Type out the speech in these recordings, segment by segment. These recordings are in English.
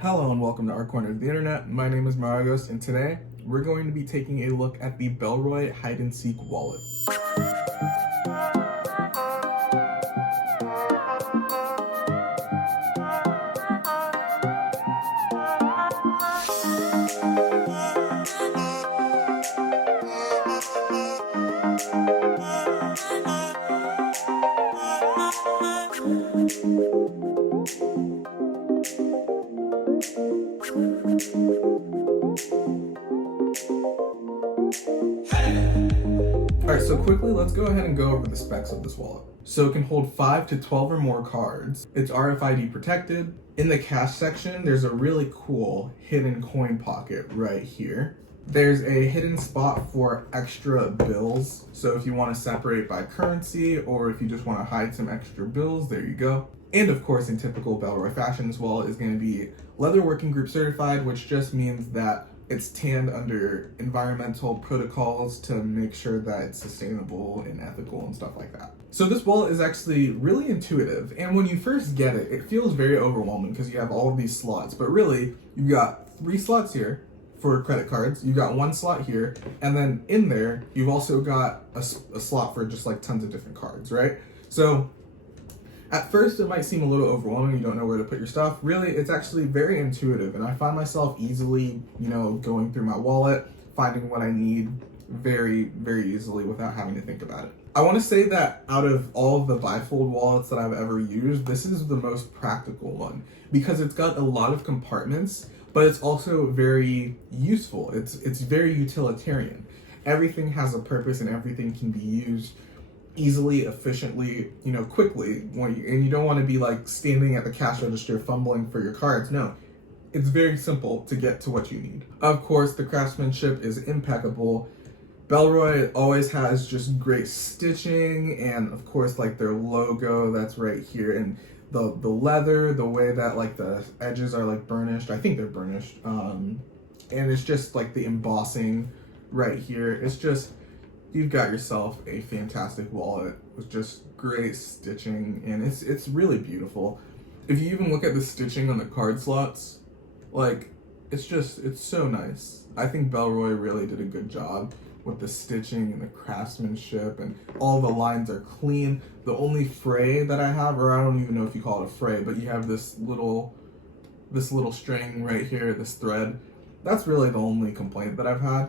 Hello and welcome to our corner of the internet. My name is Maragos and today we're going to be taking a look at the Bellroy hide and seek wallet. Alright, so quickly let's go ahead and go over the specs of this wallet. So it can hold 5 to 12 or more cards. It's RFID protected. In the cash section, there's a really cool hidden coin pocket right here. There's a hidden spot for extra bills. So if you want to separate by currency or if you just want to hide some extra bills, there you go. And of course, in typical Bellroy fashion, this wallet is going to be leather working group certified, which just means that it's tanned under environmental protocols to make sure that it's sustainable and ethical and stuff like that. So this wallet is actually really intuitive, and when you first get it, it feels very overwhelming because you have all of these slots, but really, you've got 3 slots here for credit cards, you've got 1 slot here, and then in there, you've also got a slot for just like tons of different cards, right? So at first, it might seem a little overwhelming. You don't know where to put your stuff. Really, it's actually very intuitive, and I find myself easily, going through my wallet, finding what I need very, very easily without having to think about it. I want to say that out of all of the Bifold wallets that I've ever used, this is the most practical one because it's got a lot of compartments, but it's also very useful. It's very utilitarian. Everything has a purpose, and everything can be used easily, efficiently, quickly, and you don't want to be like standing at the cash register fumbling for your cards. No, it's very simple to get to what you need. Of course, the craftsmanship is impeccable. Bellroy always has just great stitching, and of course, like their logo that's right here, and the leather, the way that like the edges are like burnished. I think they're burnished, and it's just like the embossing right here. It's just, you've got yourself a fantastic wallet with just great stitching, and it's really beautiful. If you even look at the stitching on the card slots, like it's so nice. I think Bellroy really did a good job with the stitching and the craftsmanship, and all the lines are clean. The only fray that I have, or I don't even know if you call it a fray, but you have this little string right here, this thread. That's really the only complaint that I've had.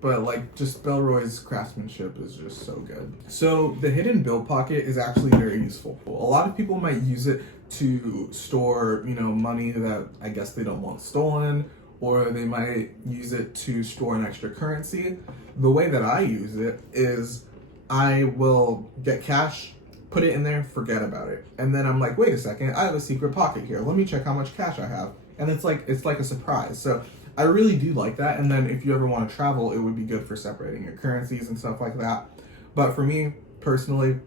But like just Bellroy's craftsmanship is just so good. So the hidden bill pocket is actually very useful. A lot of people might use it to store, money that I guess they don't want stolen, or they might use it to store an extra currency. The way that I use it is I will get cash, put it in there, forget about it. And then I'm like, wait a second, I have a secret pocket here. Let me check how much cash I have. And it's like a surprise. So I really do like that, and then if you ever want to travel, it would be good for separating your currencies and stuff like that. But for me, personally,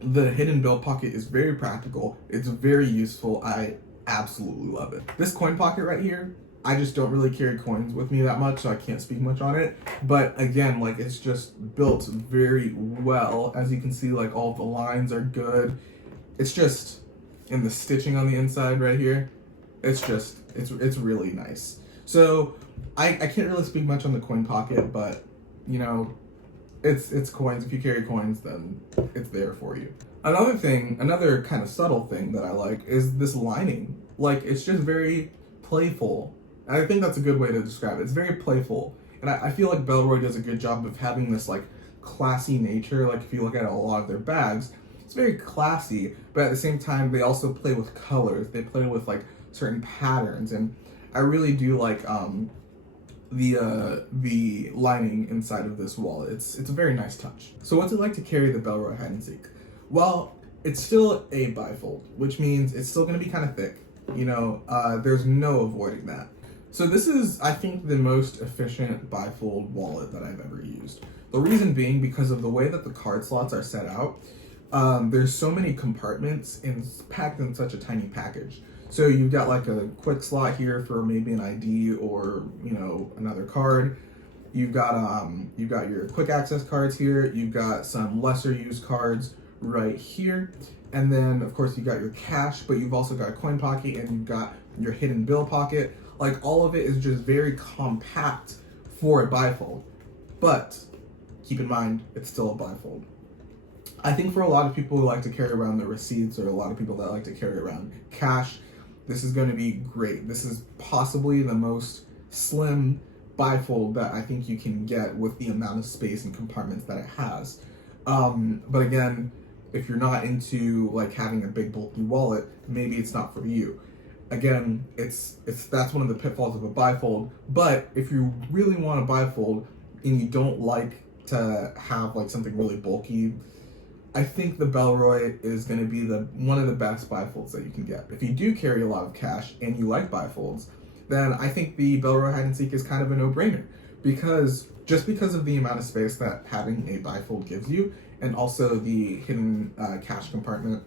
the hidden bill pocket is very practical. It's very useful. I absolutely love it. This coin pocket right here, I just don't really carry coins with me that much, so I can't speak much on it. But again, like it's just built very well. As you can see, like all the lines are good. It's just, in the stitching on the inside right here, it's really nice. So I can't really speak much on the coin pocket, but it's coins. If you carry coins, then it's there for you. Another kind of subtle thing that I like is this lining. Like it's just very playful. And I think that's a good way to describe it. It's very playful. And I feel like Bellroy does a good job of having this like classy nature. Like if you look at a lot of their bags, it's very classy, but at the same time, they also play with colors. They play with like certain patterns, and I really do like the lining inside of this wallet. It's a very nice touch. So what's it like to carry the Bellroy hide and seek? Well, it's still a bifold, which means it's still going to be kind of thick. There's no avoiding that. So this is, I think, the most efficient bifold wallet that I've ever used. The reason being because of the way that the card slots are set out. There's so many compartments and packed in such a tiny package. So you've got like a quick slot here for maybe an ID or, another card. You've got your quick access cards here. You've got some lesser used cards right here. And then of course you got your cash, but you've also got a coin pocket and you've got your hidden bill pocket. Like, all of it is just very compact for a bifold. But keep in mind, it's still a bifold. I think for a lot of people who like to carry around their receipts, or a lot of people that like to carry around cash, this is going to be great. This is possibly the most slim bifold that I think you can get with the amount of space and compartments that it has. But again, if you're not into like having a big bulky wallet, maybe it's not for you. Again, that's one of the pitfalls of a bifold. But if you really want a bifold and you don't like to have like something really bulky, I think the Bellroy is going to be one of the best bifolds that you can get. If you do carry a lot of cash and you like bifolds, then I think the Bellroy Hide and Seek is kind of a no-brainer, because of the amount of space that having a bifold gives you, and also the hidden cash compartment,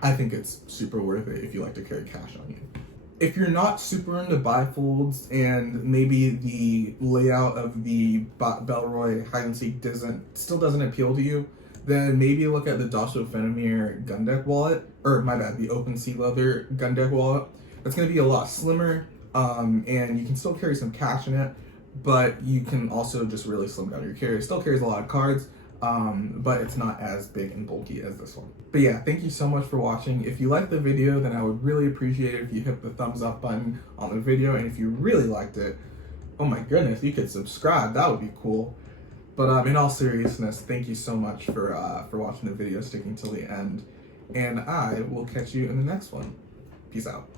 I think it's super worth it if you like to carry cash on you. If you're not super into bifolds and maybe the layout of the Bellroy Hide and Seek still doesn't appeal to you, then maybe look at the Dasho Fenimir gun deck wallet, or my bad, the Open Sea Leather gun deck wallet. That's going to be a lot slimmer, and you can still carry some cash in it, but you can also just really slim down your carry. It still carries a lot of cards, but it's not as big and bulky as this one. But yeah, thank you so much for watching. If you liked the video, then I would really appreciate it if you hit the thumbs up button on the video, and if you really liked it, oh my goodness, you could subscribe. That would be cool. But in all seriousness, thank you so much for watching the video, sticking till the end, and I will catch you in the next one. Peace out.